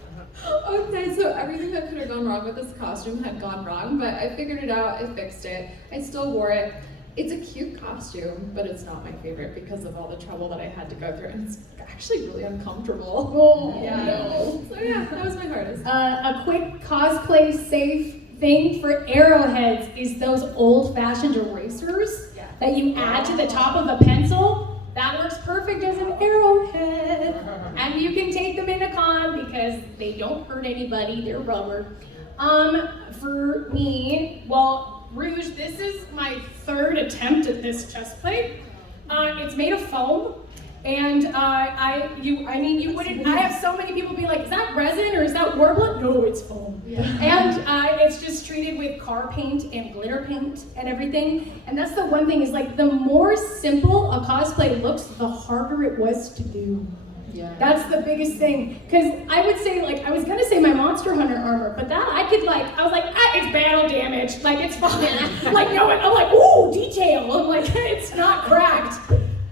okay, so everything that could have gone wrong with this costume had gone wrong, but I figured it out, I fixed it, I still wore it. It's a cute costume, but it's not my favorite because of all the trouble that I had to go through, and it's actually really uncomfortable. So yeah, that was my hardest. A quick cosplay safe thing for arrowheads is those old-fashioned erasers that you add to the top of a pencil. That works perfect as an arrowhead. And you can take them in a con because they don't hurt anybody, they're rubber. For me, well, Rouge, this is my 3rd attempt at this chest plate. It's made of foam, and you wouldn't. I have so many people be like, "Is that resin or is that Worbla?" No, it's foam. And it's just treated with car paint and glitter paint and everything. And that's the one thing is like the more simple a cosplay looks, the harder it was to do. Yeah. That's the biggest thing. Because I would say, like, I was going to say my Monster Hunter armor, but that I was like, it's battle damage. Like, it's fine. Like, no, I'm like, ooh, detail. I'm like, it's not cracked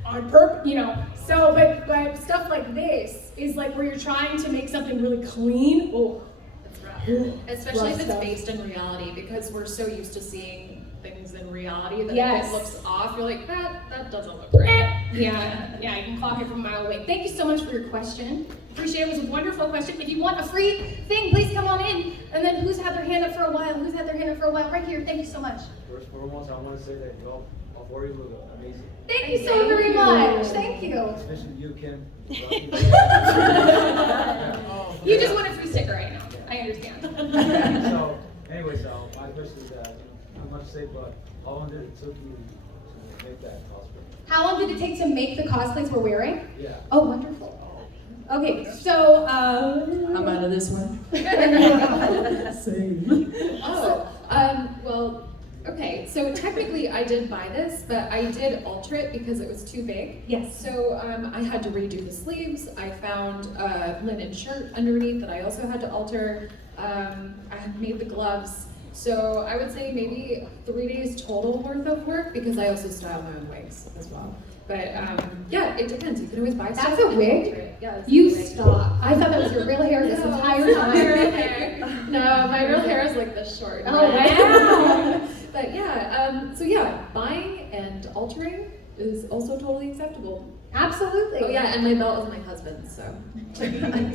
on purpose, you know. So, but stuff like this is like where you're trying to make something really clean. Oh, that's rough. Especially if rough it's stuff. based in reality, because we're so used to seeing things in reality that Yes. if it looks off, you're like, that doesn't look right. Yeah, you can clock it from a mile away. Thank you so much for your question. Appreciate it. It was a wonderful question. If you want a free thing, please come on in. And then who's had their hand up for a while? Who's had their hand up for a while? Right here. Thank you so much. First and foremost, I want to say that all four of you look amazing. Thank you so very much. Thank you. Especially you, Kim. You just want a free sticker right now. I understand. So, anyways, my question is not much to say, but how long did it took you to make that cosplay? How long did it take to make the cosplays we're wearing? Yeah. Oh, wonderful. Okay, so I'm out of this one. Same. Well, okay, so technically I did buy this, but I did alter it because it was too big. Yes. So I had to redo the sleeves. I found a linen shirt underneath that I also had to alter. I had made the gloves. So I would say maybe 3 days total worth of work, because I also style my own wigs as well. But yeah, it depends. You can always buy stuff. That's a and wig? alter it. Yeah, that's You a wig. stop. I thought that was your real hair this entire it's not time. my real hair. No, my real hair is like this short. Oh, wow. But yeah, so yeah, buying and altering is also totally acceptable. Absolutely. Oh yeah, and my belt is my husband's, so.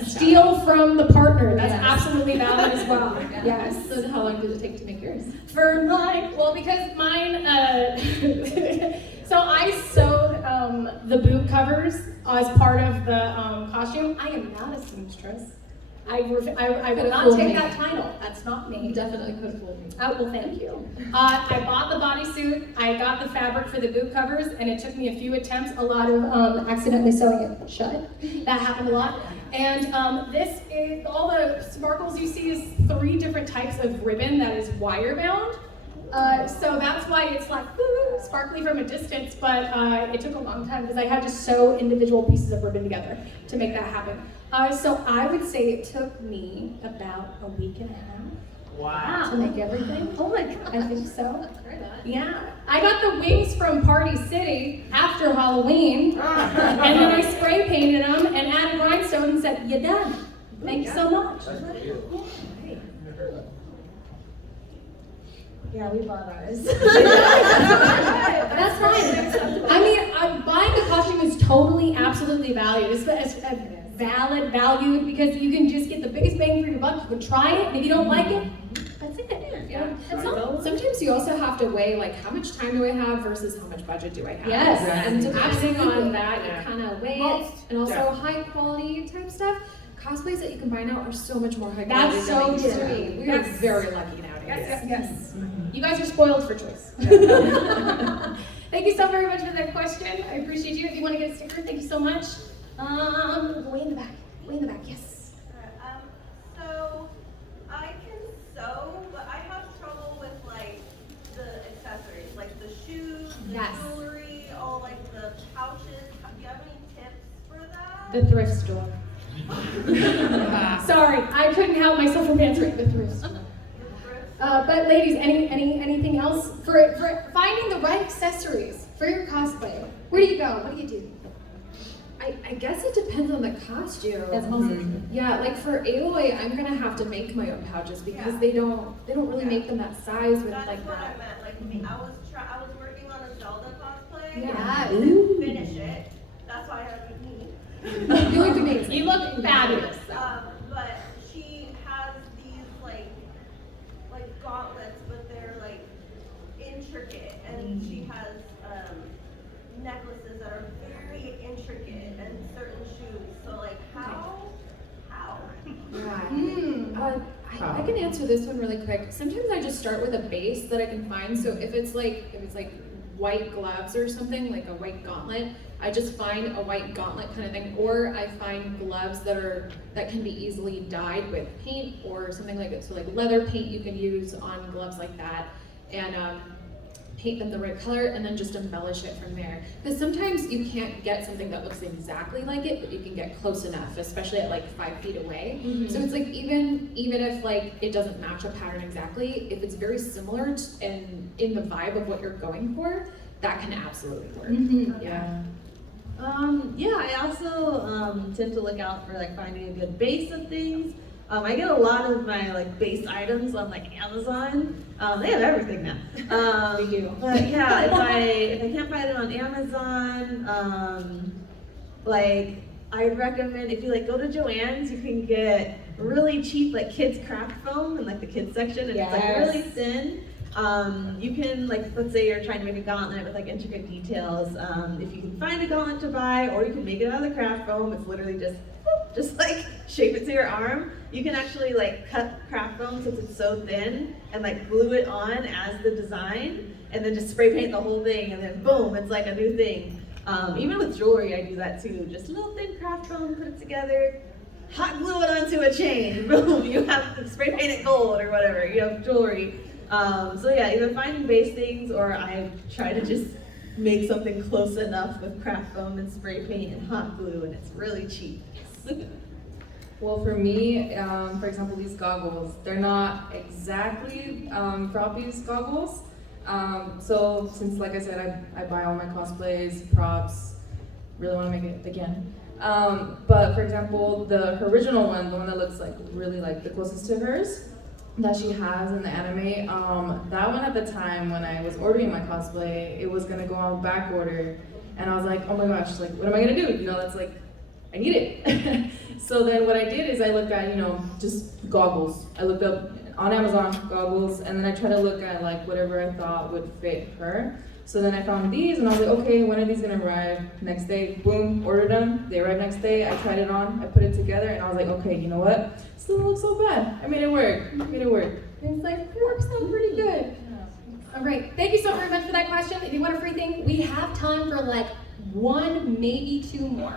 Steal from the partner. That's Yes. absolutely valid as well. Yes. So how long did it take to make yours? For mine, well, because mine, so I sewed the boot covers as part of the costume. I am not a seamstress. I will not take that title. That's not me. You definitely could have fooled me. Oh, well, thank you. I bought the bodysuit, I got the fabric for the boot covers, and it took me a few attempts, a lot of accidentally sewing it shut. That happened a lot. And this is, all the sparkles you see is 3 different types of ribbon that is wire bound. So that's why it's like woo, sparkly from a distance, but it took a long time because I had to sew individual pieces of ribbon together to make that happen. So I would say it took me about a week and a half. Wow. To make everything. Oh my God. I think so. Yeah. I got the wings from Party City after Halloween, and then I spray painted them and added rhinestones and said, "You're done. Thank you so much." Yeah, we bought ours. That's fine. I mean, buying the costume is totally, absolutely valued. It's valid, valued, because you can just get the biggest bang for your buck. You can try it, and if you don't like it, that's it. Yeah. And sometimes you also have to weigh, like, how much time do I have versus how much budget do I have? Yes. And depending Absolutely. on that, you kind of weigh it. And also high quality type stuff. Cosplays that you can buy now are so much more high quality That's than so they used to true. be. We are Yes. very lucky nowadays. Yes. You guys are spoiled for choice. Thank you so very much for that question. I appreciate you. If you want to get a sticker, thank you so much. Way in the back. Way in the back. Yes. So I can sew, but I have trouble with like the accessories, like the shoes, the Yes. jewelry, all like the pouches. Do you have any tips for that? The thrift store. Sorry, I couldn't help myself from answering the thrift store. But ladies, anything else for finding the right accessories for your cosplay? Where do you go? What do you do? I guess it depends on the costume. That's also true. Yeah, like for Aloy, I'm gonna have to make my own pouches because they don't really make them that size with That's like what that. I meant. Like I was working on a Zelda cosplay. Yeah. I didn't finish it. That's why I had to me. You look amazing. You look fabulous. But she has these like gauntlets, but they're like intricate, and she has necklaces that are very intricate, and certain shoes. So like how? I can answer this one really quick. Sometimes I just start with a base that I can find. So if it's like white gloves or something, like a white gauntlet, I just find a white gauntlet kind of thing, or I find gloves that can be easily dyed with paint or something like it. So like leather paint you can use on gloves like that, and paint them the right color, and then just embellish it from there. Because sometimes you can't get something that looks exactly like it, but you can get close enough, especially at like 5 feet away. So it's like even if like it doesn't match a pattern exactly, if it's very similar and in the vibe of what you're going for, that can absolutely work. Yeah. Yeah, I also tend to look out for like finding a good base of things. I get a lot of my like base items on like Amazon. They have everything now. We do. But yeah, if I can't find it on Amazon, like I'd recommend if you like go to Joann's, you can get really cheap like kids craft foam in like the kids section, and it's like really thin. You can like, let's say you're trying to make a gauntlet with like intricate details. If you can find a gauntlet to buy, or you can make it out of the craft foam, it's literally just like shape it to your arm. You can actually like cut craft foam since it's so thin and like glue it on as the design, and then just spray paint the whole thing, and then boom, it's like a new thing. Even with jewelry, I do that too. Just a little thin craft foam, put it together, hot glue it onto a chain, boom, you have to spray paint it gold or whatever, you have jewelry. So yeah, either finding base things, or I try to just make something close enough with craft foam and spray paint and hot glue, and it's really cheap. Well, for me, for example, these goggles, they're not exactly Froppy's goggles. So since, like I said, I buy all my cosplays, props, really want to make it again. But for example, her original one, the one that looks like really like the closest to hers that she has in the anime, that one at the time when I was ordering my cosplay, it was gonna go on back order, and I was like, oh my gosh, like what am I gonna do? You know, that's like, I need it. So then what I did is I looked at, just goggles. I looked up on Amazon goggles, and then I tried to look at like whatever I thought would fit her. So then I found these, and I was like, okay, when are these gonna arrive? Next day, boom, ordered them. They arrived next day. I tried it on, I put it together, and I was like, okay, you know what? Still don't look so bad. I made it work. And it's like, it works out pretty good. All right, thank you so very much for that question. If you want a free thing, we have time for like one, maybe two more.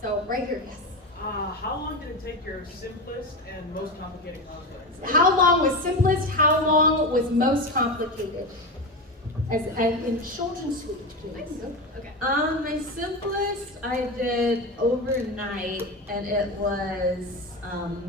So right here, yes. How long did it take your simplest and most complicated cosplay? How long was simplest? How long was most complicated? As in short and sweet, please. Okay. My simplest I did overnight, and it was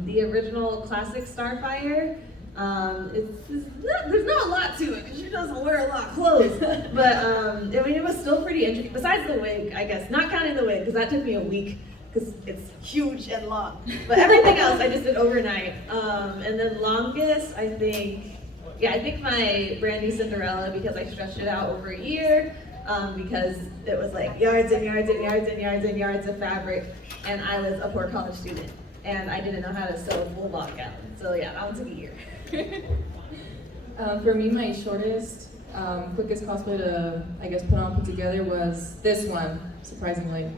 the original classic Starfire. There's not a lot to it because she doesn't wear a lot of clothes, but I mean it was still pretty intricate. Besides the wig, I guess, not counting the wig because that took me a week because it's huge and long. But everything else I just did overnight. And then longest, I think my brand new Cinderella, because I stretched it out over a year, because it was like yards and yards and yards and yards and yards of fabric, and I was a poor college student, and I didn't know how to sew a full log gown. So yeah, that one took a year. For me, my shortest, quickest cosplay to, I guess, put together was this one, surprisingly.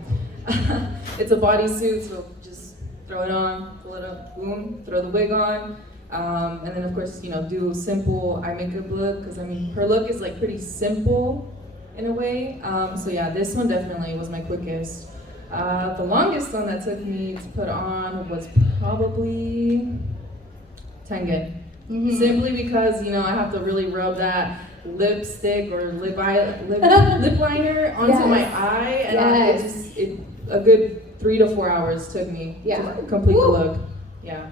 It's a bodysuit, so just throw it on, pull it up, boom, throw the wig on. And then of course, do simple eye makeup look, because I mean, her look is like pretty simple in a way. So yeah, this one definitely was my quickest. The longest one that took me to put on was probably Tengen. Mm-hmm. Simply because, I have to really rub that lipstick or lip liner onto my eye, and a good 3 to 4 hours took me to complete the look. Yeah.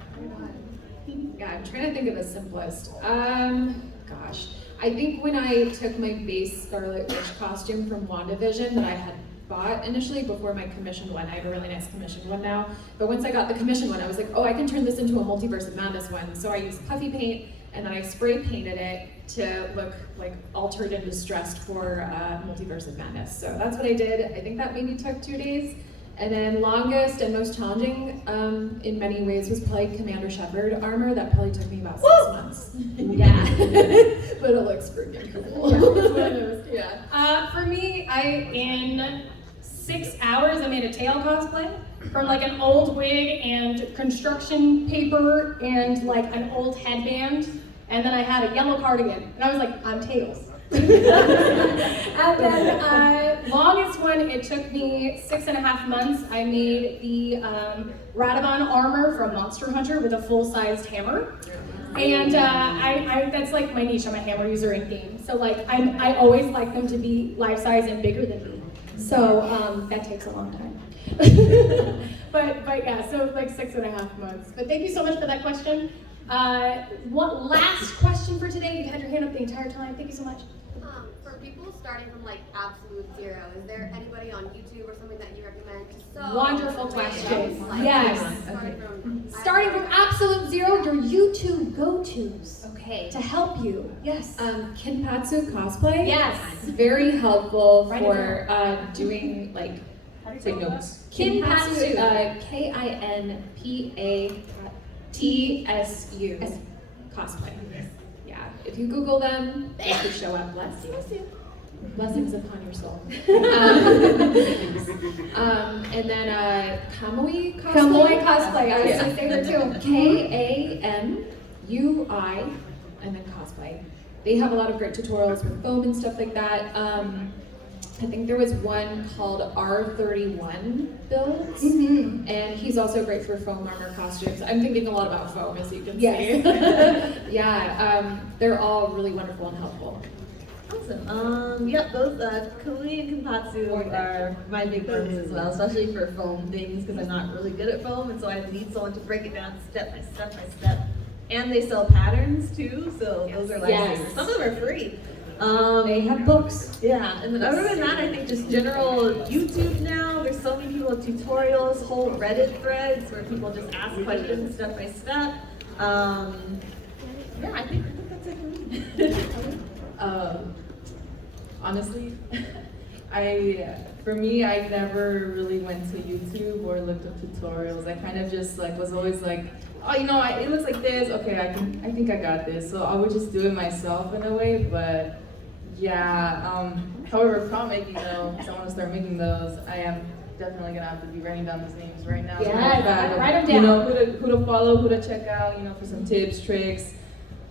Yeah, I'm trying to think of the simplest. Gosh. I think when I took my base Scarlet Witch costume from WandaVision that I had bought initially before my commissioned one. I have a really nice commissioned one now. But once I got the commissioned one, I was like, oh, I can turn this into a Multiverse of Madness one. So I used puffy paint, and then I spray painted it to look like altered and distressed for Multiverse of Madness. So that's what I did. I think that maybe took 2 days. And then longest and most challenging in many ways was probably Commander Shepard armor. That probably took me about 6 months. Yeah. But it looks freaking cool. Yeah. For me, in 6 hours I made a tail cosplay from like an old wig and construction paper and like an old headband. And then I had a yellow cardigan. And I was like, I'm Tails. And then longest one, it took me 6.5 months. I made the Radovon armor from Monster Hunter with a full-sized hammer. And I that's like my niche. I'm a hammer user in games. So like I always like them to be life-size and bigger than me. So that takes a long time. but yeah, so like 6.5 months. But thank you so much for that question. One last question for today. You've had your hand up the entire time. Thank you so much. For people starting from like absolute zero, is there anybody on YouTube or something that you recommend? So wonderful question. Yes. Starting from absolute zero, your YouTube go-tos. Okay. To help you. Yes. KemCosplay. Yes. It's very helpful Write it for doing like take notes. KemPatsu. KINPATSU. Cosplay. Yeah. If you Google them, they should show up. Bless you. Blessings upon your soul. And then Kamui Cosplay. Kamui Cosplay. I was Yeah. gonna say that too. KAMUI and then Cosplay. They have a lot of great tutorials with foam and stuff like that. I think there was one called R31 Builds, and he's also great for foam armor costumes. I'm thinking a lot about foam, as you can see. Yeah, they're all really wonderful and helpful. Awesome. Yep, those Kamui and KemPatsu are my big ones as well, especially for foam things, because I'm not really good at foam, and so I need someone to break it down step by step by step. And they sell patterns too, so those are lifesavers. Some of them are free. They have books. Yeah, and then other than that, I think just general YouTube now. There's so many people with tutorials, whole Reddit threads where people just ask questions step by step. Yeah, I think that's it for me. Honestly, for me, I never really went to YouTube or looked up tutorials. I kind of just was always like, oh, it looks like this. Okay, I think I got this. So I would just do it myself in a way. But yeah, however, prop making though, because I want to start making those, I am definitely gonna have to be writing down these names right now. Yeah, write them down. Who to follow, who to check out, for some tips, tricks.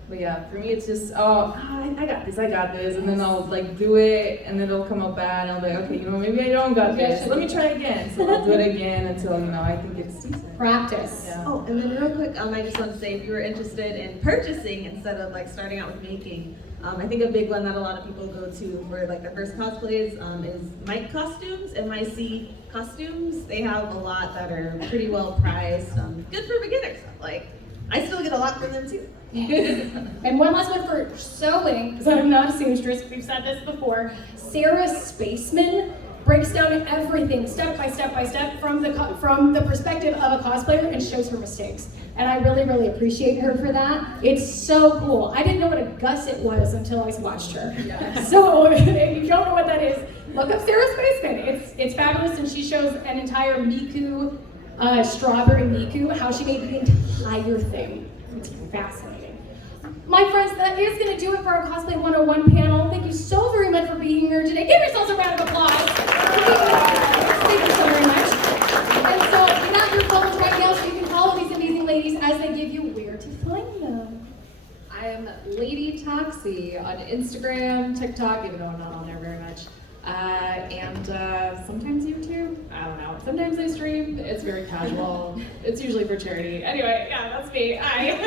But yeah, for me it's just, I got this, and then I'll do it, and then it'll come out bad, and I'll be like, okay, maybe I don't got this, let me try again. So I'll do it again until, I think it's decent. Practice. Yeah. Oh, and then real quick, I just want to say, if you were interested in purchasing instead of starting out with making, I think a big one that a lot of people go to for their first cosplays is Mike Costumes, MIC Costumes. They have a lot that are pretty well priced, good for beginners. I still get a lot from them too. And one last one for sewing, because I'm not a seamstress, we've said this before. Sarah Spaceman breaks down everything step by step by step from the perspective of a cosplayer and shows her mistakes. And I really, really appreciate her for that. It's so cool. I didn't know what a gusset was until I watched her. Yeah. So if you don't know what that is, look up Sarah Spaceman. It's fabulous, and she shows an entire Miku, strawberry Miku, how she made the entire thing. It's fascinating. My friends, that is going to do it for our Cosplay 101 panel. Thank you so very much for being here today. Give yourselves a round of applause. Thank you so very much. And so you have your phones right now, so you can follow these amazing ladies as they give you where to find them. I am Ladytoxie on Instagram, TikTok, even though I'm not on there very much. And sometimes YouTube. I don't know. Sometimes I stream. It's very casual. It's usually for charity. Anyway, yeah, that's me. I am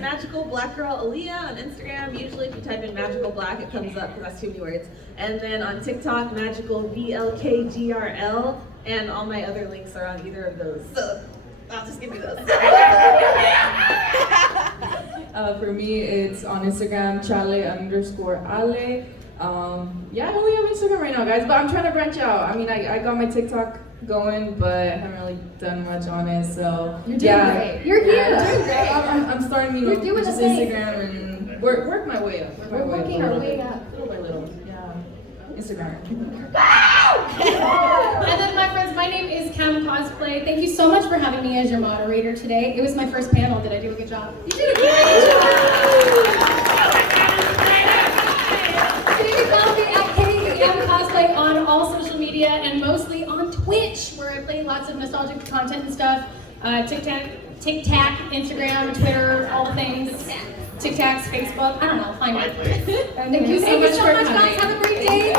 Magicalblackgirlalia on Instagram. Usually if you type in Magical Black, it comes up because that's too many words. And then on TikTok, MagicalBLKGRL. And all my other links are on either of those. So I'll just give you those. For me, it's on Instagram, Chale_Ale. Yeah, I only have Instagram right now, guys, but I'm trying to branch out. I mean, I got my TikTok going, but I haven't really done much on it, so. You're doing great. You're here. You're doing great. I'm starting, You're doing just the thing. Instagram and work my way up. We're working our way up. Little by little, yeah. Instagram. And then my friends, my name is KemCosplay. Thank you so much for having me as your moderator today. It was my first panel. Did I do a good job? You did a great job. So you can follow me at KemCosplay on all social media and mostly on Twitch, where I play lots of nostalgic content and stuff. TikTok, Instagram, Twitter, all the things. TikToks, Facebook, I don't know, find me. And thank you so much for coming. Guys. Have a great day.